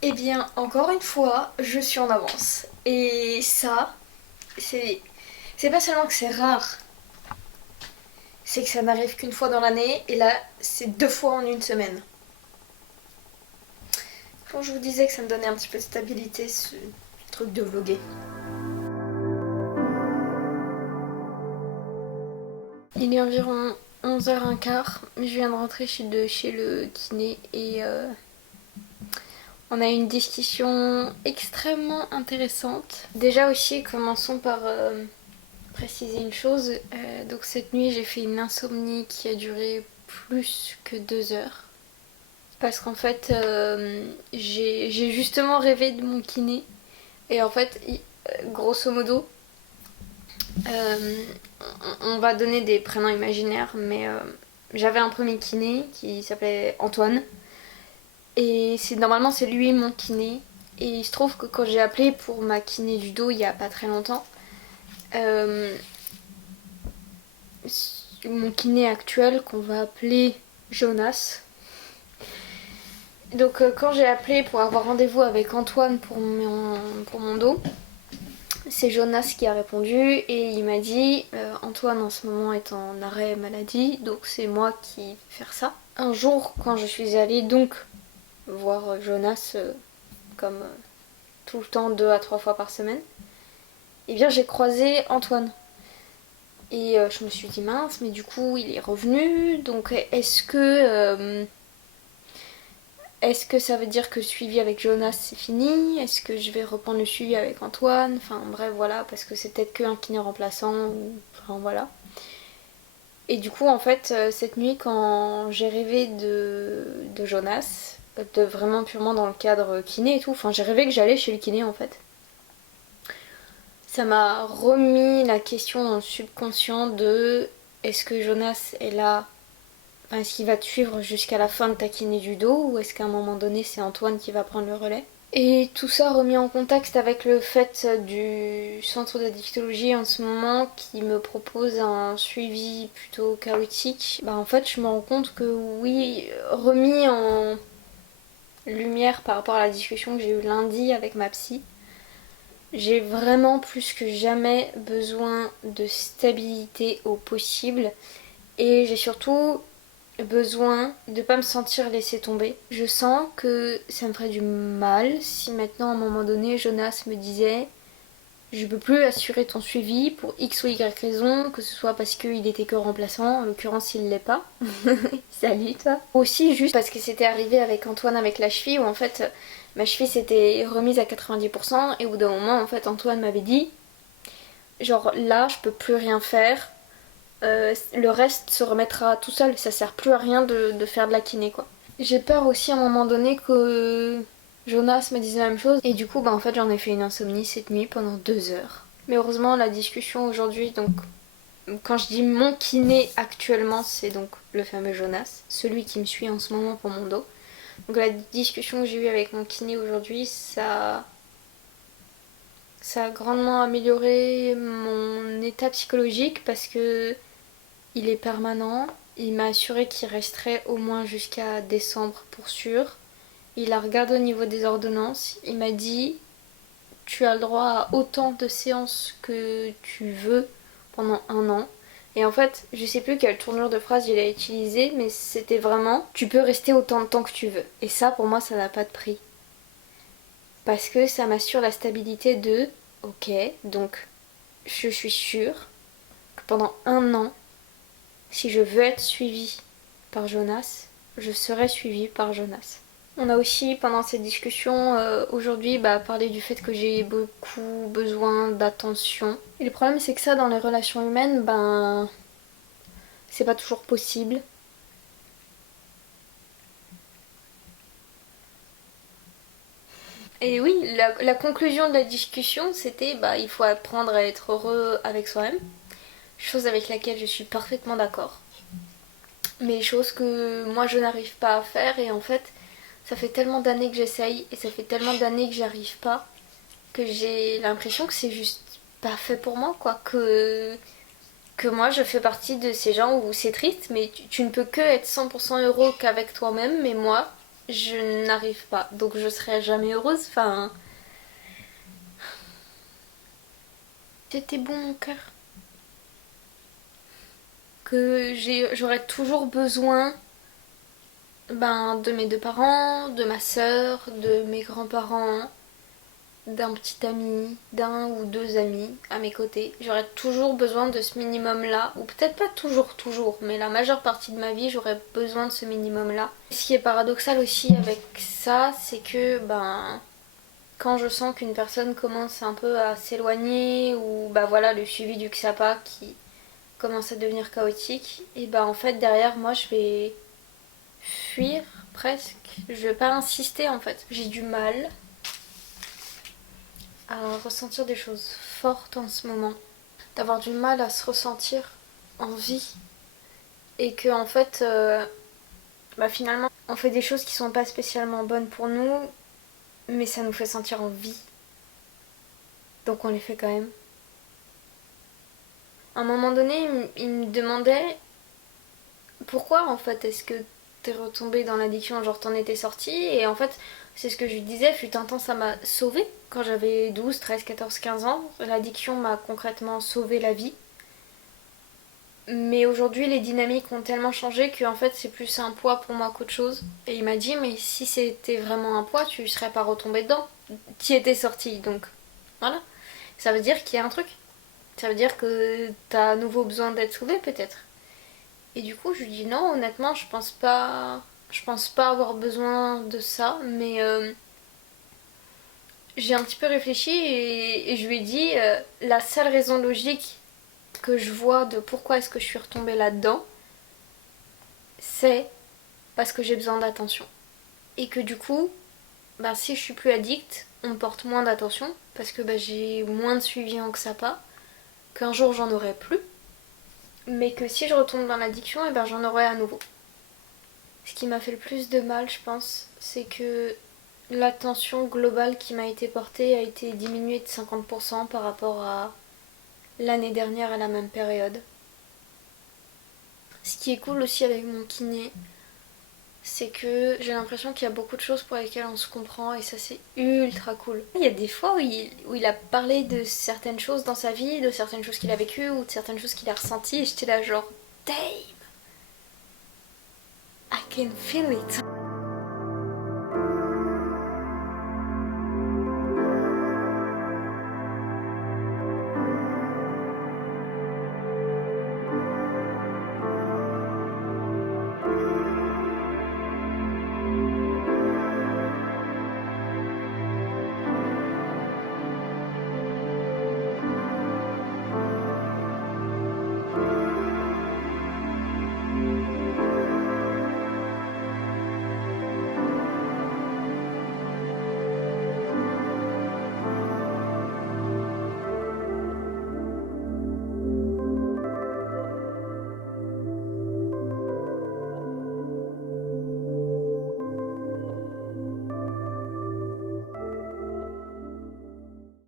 Eh bien, encore une fois, je suis en avance. Et ça, c'est c'est pas seulement que c'est rare, c'est que ça n'arrive qu'une fois dans l'année, et là, c'est 2 fois en une semaine. Quand je vous disais que ça me donnait un petit peu de stabilité, ce truc de vlogger. Il est environ 11h15, je viens de rentrer chez le kiné et on a eu une discussion extrêmement intéressante. Déjà aussi, commençons par préciser une chose. Donc cette nuit, j'ai fait une insomnie qui a duré plus que 2 heures. Parce qu'en fait, j'ai justement rêvé de mon kiné. Et en fait, grosso modo, euh, on va donner des prénoms imaginaires, mais j'avais un premier kiné qui s'appelait Antoine. Et normalement, c'est lui mon kiné. Et il se trouve que quand j'ai appelé pour ma kiné du dos il y a pas très longtemps, euh, mon kiné actuel qu'on va appeler Jonas. Donc quand j'ai appelé pour avoir rendez-vous avec Antoine pour mon dos, c'est Jonas qui a répondu et il m'a dit Antoine en ce moment est en arrêt maladie, donc c'est moi qui vais faire ça. Un jour, quand je suis allée donc voir Jonas comme tout le temps 2 à 3 fois par semaine, et bien j'ai croisé Antoine. Et je me suis dit mince, mais du coup il est revenu, donc est-ce que ça veut dire que le suivi avec Jonas c'est fini? Est-ce que je vais reprendre le suivi avec Antoine? Enfin bref voilà, parce que c'est peut-être qu'un kiné remplaçant, ou... enfin voilà. Et du coup en fait cette nuit quand j'ai rêvé de Jonas, de vraiment purement dans le cadre kiné et tout, enfin j'ai rêvé que j'allais chez le kiné en fait. Ça m'a remis la question dans le subconscient de est-ce que Jonas est là, enfin, est-ce qu'il va te suivre jusqu'à la fin de ta kiné du dos ou est-ce qu'à un moment donné c'est Antoine qui va prendre le relais? Et tout ça remis en contexte avec le fait du centre d'addictologie en ce moment qui me propose un suivi plutôt chaotique, bah en fait je me rends compte que oui, remis en lumière par rapport à la discussion que j'ai eue lundi avec ma psy, j'ai vraiment plus que jamais besoin de stabilité au possible et j'ai surtout besoin de pas me sentir laissée tomber. Je sens que ça me ferait du mal si maintenant à un moment donné Jonas me disait je peux plus assurer ton suivi pour X ou Y raison, que ce soit parce qu'il était que remplaçant, en l'occurrence il l'est pas. Salut toi. Aussi juste parce que c'était arrivé avec Antoine avec la cheville où en fait ma cheville s'était remise à 90% et au bout d'un moment en fait Antoine m'avait dit genre là je peux plus rien faire, le reste se remettra tout seul, ça sert plus à rien de faire de la kiné quoi. J'ai peur aussi à un moment donné que Jonas me dise la même chose et du coup bah en fait j'en ai fait une insomnie cette nuit pendant 2 heures. Mais heureusement la discussion aujourd'hui, donc quand je dis mon kiné actuellement c'est donc le fameux Jonas, celui qui me suit en ce moment pour mon dos. Donc la discussion que j'ai eue avec mon kiné aujourd'hui, ça a grandement amélioré mon état psychologique parce que il est permanent. Il m'a assuré qu'il resterait au moins jusqu'à décembre pour sûr. Il a regardé au niveau des ordonnances. Il m'a dit tu as le droit à autant de séances que tu veux pendant un an. Et en fait, je sais plus quelle tournure de phrase il a utilisé, mais c'était vraiment tu peux rester autant de temps que tu veux. Et ça, pour moi, ça n'a pas de prix. Parce que ça m'assure la stabilité de ok, donc je suis sûre que pendant un an, si je veux être suivie par Jonas, je serai suivie par Jonas. On a aussi pendant cette discussion aujourd'hui parlé du fait que j'ai beaucoup besoin d'attention. Et le problème c'est que ça dans les relations humaines, c'est pas toujours possible. Et oui, la conclusion de la discussion c'était il faut apprendre à être heureux avec soi-même. Chose avec laquelle je suis parfaitement d'accord. Mais chose que moi je n'arrive pas à faire et en fait ça fait tellement d'années que j'essaye et ça fait tellement d'années que j'y arrive pas que j'ai l'impression que c'est juste pas fait pour moi quoi. Que moi je fais partie de ces gens où c'est triste mais tu ne peux que être 100% heureux qu'avec toi-même mais moi je n'arrive pas donc je serai jamais heureuse. Enfin, c'était bon mon cœur. Que j'aurais toujours besoin de mes deux parents, de ma sœur, de mes grands-parents, d'un petit ami, d'un ou deux amis à mes côtés. J'aurais toujours besoin de ce minimum-là, ou peut-être pas toujours, mais la majeure partie de ma vie, j'aurais besoin de ce minimum-là. Ce qui est paradoxal aussi avec ça, c'est que quand je sens qu'une personne commence un peu à s'éloigner, ou voilà le suivi du XAPA qui commence à devenir chaotique, et en fait derrière moi je vais fuir presque. Je vais pas insister en fait. J'ai du mal à ressentir des choses fortes en ce moment. D'avoir du mal à se ressentir en vie. Et que en fait, finalement, on fait des choses qui sont pas spécialement bonnes pour nous, mais ça nous fait sentir en vie. Donc on les fait quand même. À un moment donné, il me demandait pourquoi en fait est-ce que t'es retombée dans l'addiction, genre t'en étais sortie, et en fait c'est ce que je lui disais, fut un temps ça m'a sauvée. Quand j'avais 12, 13, 14, 15 ans, l'addiction m'a concrètement sauvé la vie. Mais aujourd'hui les dynamiques ont tellement changé que en fait c'est plus un poids pour moi qu'autre chose. Et il m'a dit mais si c'était vraiment un poids tu serais pas retombée dedans, t'y étais sortie donc voilà. Ça veut dire qu'il y a un truc. Ça veut dire que t'as à nouveau besoin d'être sauvée peut-être. Et du coup, je lui dis non, honnêtement, je pense pas. Je pense pas avoir besoin de ça, mais j'ai un petit peu réfléchi et je lui ai dit la seule raison logique que je vois de pourquoi est-ce que je suis retombée là-dedans, c'est parce que j'ai besoin d'attention. Et que du coup, si je suis plus addict, on me porte moins d'attention parce que j'ai moins de suivi en que ça pas, qu'un jour j'en aurai plus, mais que si je retombe dans l'addiction, j'en aurai à nouveau. Ce qui m'a fait le plus de mal, je pense, c'est que l'attention globale qui m'a été portée a été diminuée de 50% par rapport à l'année dernière à la même période. Ce qui est cool aussi avec mon kiné, c'est que j'ai l'impression qu'il y a beaucoup de choses pour lesquelles on se comprend et ça c'est ultra cool. Il y a des fois où il a parlé de certaines choses dans sa vie, de certaines choses qu'il a vécues ou de certaines choses qu'il a ressenties et j'étais là genre damn, I can feel it.